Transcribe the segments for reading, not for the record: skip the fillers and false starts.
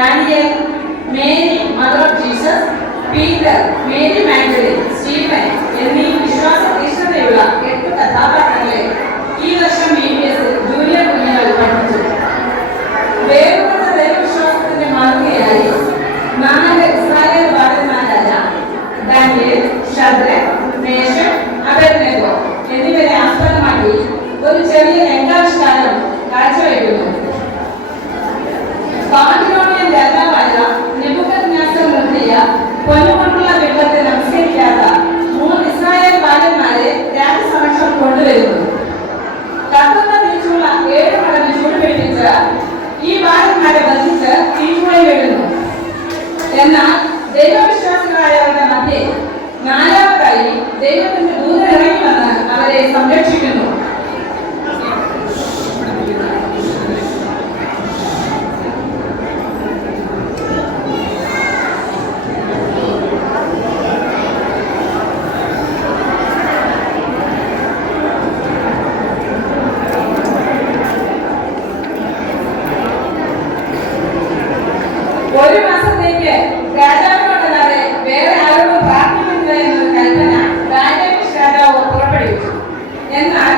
Daniel, Mary mother of Jesus, Peter, Mary Magdalene, Stephen എന്നീ വിശ്വാസ തീഷ്ണതയുള്ള 8 കഥാപാത്രങ്ങളെ ഈ വർഷം BBS ജൂനിയർ കുഞ്ഞുങ്ങൾ പഠിച്ചു. വേറുപെട്ട ദൈവവിശ്വാസത്തിന്റെ മാതൃകയായി 4 Israel ബാലന്മാരായ Daniel, Shadrak, Meshach, Abednego എന്നിവരെ ആസ്പദമാക്കി ഒരു ചെറിയ രംഗാവിഷ്കാരം കാഴ്ചവെക്കുന്നു. ബാബിലോണിയൻ രാജാവായ നെബൂഖദ്നേസർ നിർത്തിയ പൊന്നുകൊണ്ടുള്ള ബിംബത്തെ നമസ്കരിക്കാത്ത 3 ഇസ്രായേൽ ബാലന്മാരെ രാജസമക്ഷം കൊണ്ടുവരുന്നു. കത്തുന്ന തിരിച്ചുള്ള 7 മടങ്ങ് ചൂടുപിടിപ്പിച്ച് ഈ ബാലന്മാരെ ബന്ധിച്ച് തീച്ചുളയിലിടുന്നു. എന്നാൽ ദൈവവിശ്വാസികളായവരുടെ മധ്യേ 4ാമതായി ദൈവത്തിന്റെ ദൂതൻ ഇറങ്ങി വന്ന് അവരെ സംരക്ഷിക്കുന്നു. ഒരു മാസത്തേക്ക് രാജാവിനോടല്ലാതെ വേറെ ആരോടും പ്രാർത്ഥിക്കുന്നില്ല എന്നൊരു കൽപ്പന ദാനിയേൽ രാജാവ് പുറപ്പെടുവിച്ചു. എന്നാൽ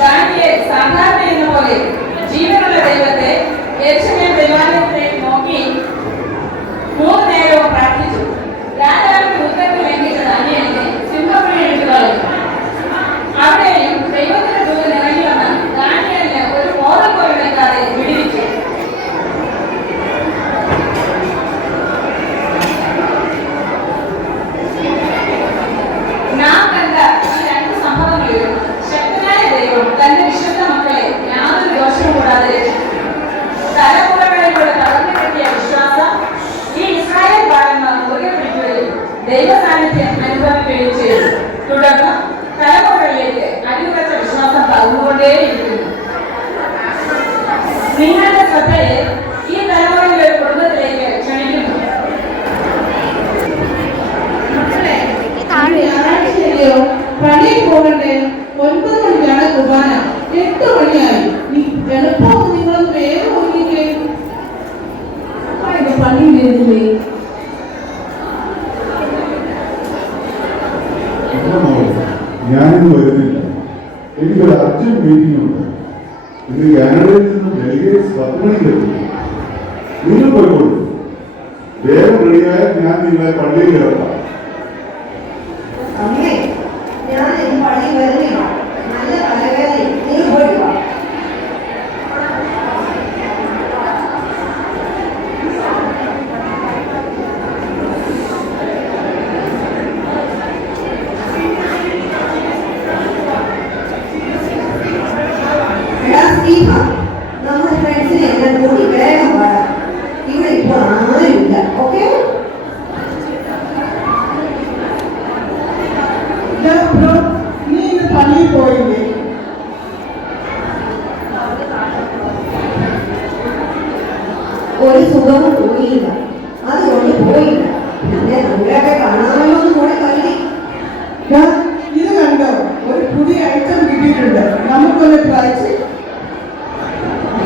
ദാനിയേൽ സാധാരണ എന്ന പോലെ ജീവനുള്ള ദൈവത്തെ യെരൂശലേം ദേവാലയത്തിലേക്ക് നോക്കി 3 നേരവും പ്രാർത്ഥിച്ചു. രാജാവിന്റെ ഉത്തരവ് ലംഘിച്ച ദാനിയേലിനെ സിംഹക്കുഴി ഇട്ടു കളഞ്ഞു. അവിടെയും ദൈവത്തിന്റെ ദൂതൻ ഇറങ്ങി വന്ന് ദാനിയേലിന് ഒരു മോദം പോലും വെക്കാതെ വിടുവിച്ചു. തന്റെ വിശുദ്ധ മക്കളെ യാതൊരു ദോഷവും കൂടാതെ രക്ഷിച്ചു. തലമുറകളിലൂടെ തളർന്നു കിട്ടിയ വിശ്വാസം ഈ ഇസ്രായേൽ ബാലന്മാർ മുറുകെ പിടിക്കുകയും ദൈവ സാന്നിധ്യം അനുഭവിക്കുകയും ചെയ്തു. തുടർന്ന് തലമുറകളിലേക്ക് അടിയുറച്ച വിശ്വാസം പകർന്നുകൊണ്ടേയിരിക്കുന്നു. നിങ്ങളുടെ ശ്രദ്ധയെ ഈ തലമുറയിലെ ഒരു കുടുംബത്തിലേക്ക് ക്ഷണിക്കുന്നു. പള്ളിയിൽ പോകണ്ടേ? 9 മണിക്കാണ് കുർബാന. 8 മണിയായി. എളുപ്പം നിങ്ങൾ വേഗം ഒരുങ്ങിക്കേ. പള്ളിയിൽ ഇരുന്നില്ലേ? ഞാനിന്ന് വരുന്നില്ല. എനിക്കൊരു അർജന്റ് മീറ്റിംഗ് ഉണ്ട്. ഇന്ന് കാനഡയിൽ നിന്ന് ഡെലിഗേറ്റ്സ് 10 മണിക്ക് എത്തുന്നു. നിങ്ങൾ പോയിക്കോളൂ. വേഗം റെഡിയായാൽ ഞാൻ നിങ്ങളെ പള്ളിയിൽ ഇറക്കാം. നമ്മുടെ ഫ്രണ്ട്സിനെ എല്ലാം കൂടി വേഗം പാടാം. ഇവിടെ ഇപ്പോൾ ആരുമില്ല. ഓക്കെ, നീ ഇന്ന് പള്ളിയിൽ പോയില്ലേ? ഒരു സുഖവും തോന്നിയില്ല, അതുകൊണ്ട് പോയില്ല. പിന്നെ നമ്മളെയൊക്കെ കാണാമല്ലോ എന്ന് കൂടെ കരുതി. ഇത് കണ്ടോ, ഒരു പുതിയ ഐറ്റം കിട്ടിയിട്ടുണ്ട്. നമുക്കൊന്ന് ട്രൈ ചെയ്യാം.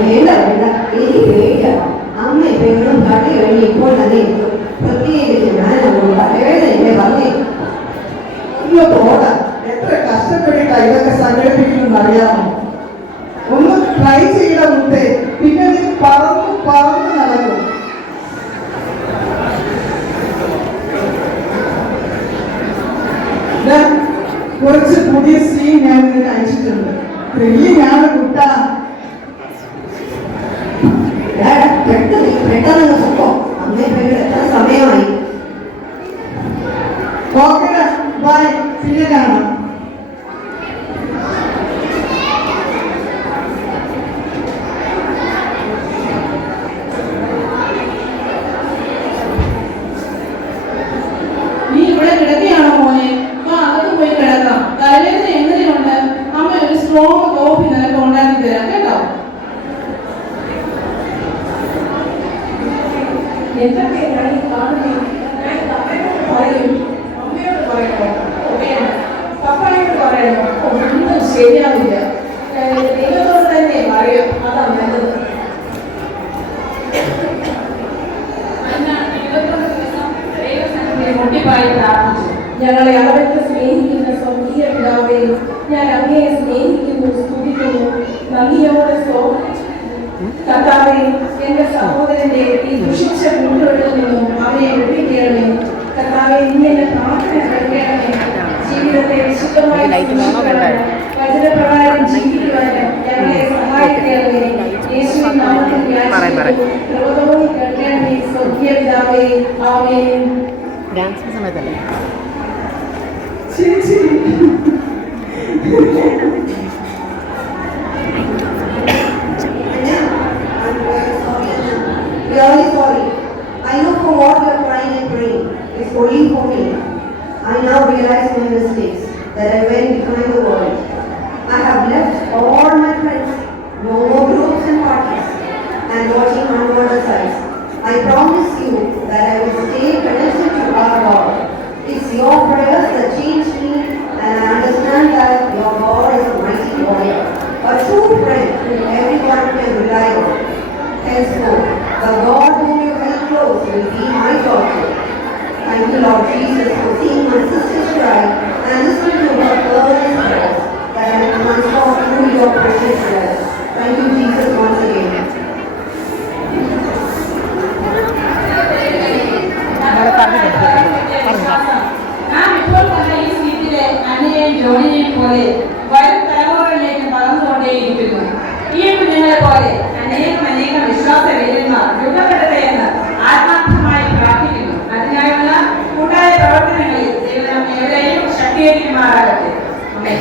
വേണ്ട വേണ്ട, എനിക്ക് പേടിയാണ്. അമ്മ പെങ്ങളും കളി കഴിഞ്ഞ് ഇപ്പോൾ തന്നെ എത്തും. പ്രത്യേകിച്ച് ഞാൻ നമ്മൾ തലവേദനയെ പറഞ്ഞേ. ഒന്ന് പോടാ, എത്ര കഷ്ടപ്പെട്ടിട്ടാ ഇതൊക്കെ സംഘടിപ്പിക്കുമെന്ന് അറിയാമോ? ഒന്ന് ട്രൈ ചെയ്ത മുട്ടേ, പിന്നെ നീ പറന്ന് പറന്ന് നടക്കും. കുറച്ച് പുതിയ സീൻ ഞാൻ ഇതിന് അയച്ചിട്ടുണ്ട്. ത്രില്ലിംഗാണ് കുട്ടാ. പെട്ടെന്ന് പൊക്കോ, അമ്മയെ പെങ്ങൾ എത്ര സമയമായി. ഓക്കെടാ, ബൈ, പിന്നെ കാണാം. നീ ഇവിടെ കിടക്കുകയാണോ മോനെ? അകത്ത് പോയി കിടക്കാം. തലവേദന എങ്ങനെയുണ്ട്? അമ്മ ഒരു സ്ട്രോങ് കോഫി നിനക്ക് ഉണ്ടാക്കി തരാം കേട്ടോ. എന്തൊക്കെ അമ്മയോട് പറയണോ? പപ്പയോട് പറയണോ? ഒന്നും ശരിയാവില്ല. ദൈവത്തോട് തന്നെ പറയും, അതാ നല്ലത്. വേണ്ടിയുമായി പ്രാർത്ഥിച്ചു. ഞങ്ങളെ അളവറ്റ് സ്നേഹിക്കുന്ന സ്വർഗീയ പിതാവേ, ഞാൻ അങ്ങയെ സ്നേഹിക്കുന്നു, സ്തുതിക്കുന്നു, നന്ദിയോടെ കർത്താവേ, എന്റെ സഹോദരന്റെ ഈ ദുഷിച്ച കൂട്ടുകളിൽ നിന്നും അവനെ വിടുവിക്കണമേ. കർത്താവെ, ഇങ്ങനെ പ്രാർത്ഥന കേൾക്കണമേ. ജീവിതത്തെ വിശുദ്ധമായി സൂക്ഷിക്കുവാനും വചനപ്രകാരം ജീവിക്കുവാനും ഞങ്ങളെ സഹായിക്കണമേ. യേശുവിൻ നാമത്തിൽ യാചിക്കുന്നു. കൃപതോടെ കേൾക്കണമേ സ്വർഗീയ പിതാവേ. ആമേൻ. ഡാൻസ് സമയത്തല്ലേ ചേച്ചി Really sorry. I know for what you are crying and praying. It's only for me. I now realize my mistakes, that I went behind the world. I have left all my friends, no more groups and parties, and watching unwanted sights. I promise you that I will stay connected to our God. It's your prayers that change me, and I understand that your God is a mighty warrior, a true friend whom everyone can rely on. Henceforth, the God whom you held close will be my God too. Thank you, Lord Jesus, for seeing my sister's cry and listening to her earnest prayers, that I am transformed through your precious blood. Thank you, Jesus, once again. നാം ഇപ്പോൾ കണ്ട ഈ സ്ഥിതിയിലെ അന്നയെയും ജോണിയെയും പോലെ വരും തലമുറകളിലേക്ക് വളർന്നുകൊണ്ടേയിരിക്കുന്നു. ഈ കുഞ്ഞുങ്ങളെ പോലെ അനേകം വിശ്വാസ വീരന്മാർ രൂപപ്പെടട്ടെയെന്ന് ആത്മാർത്ഥമായി പ്രാർത്ഥിക്കുന്നു. അതിനായുള്ള കൂട്ടായ പ്രവർത്തനങ്ങളിൽ ദൈവം ഏവരെയും ശക്തീകരിക്കുമാറാകട്ടെ. ആമേൻ.